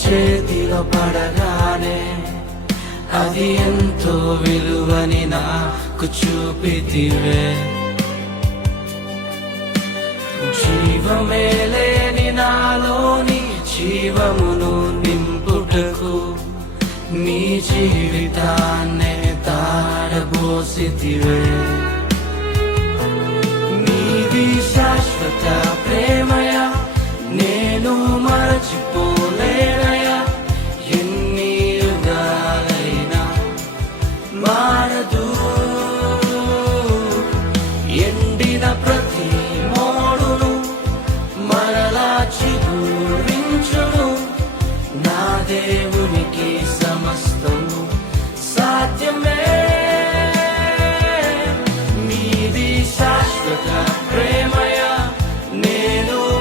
చేతిలో పడగానే అది ఎంతో విలువని నాకు చూపితివే. జీవమే లేని నాలోని జీవమును నింపుటకు నీ జీవితాన్నే తారబోసితివే.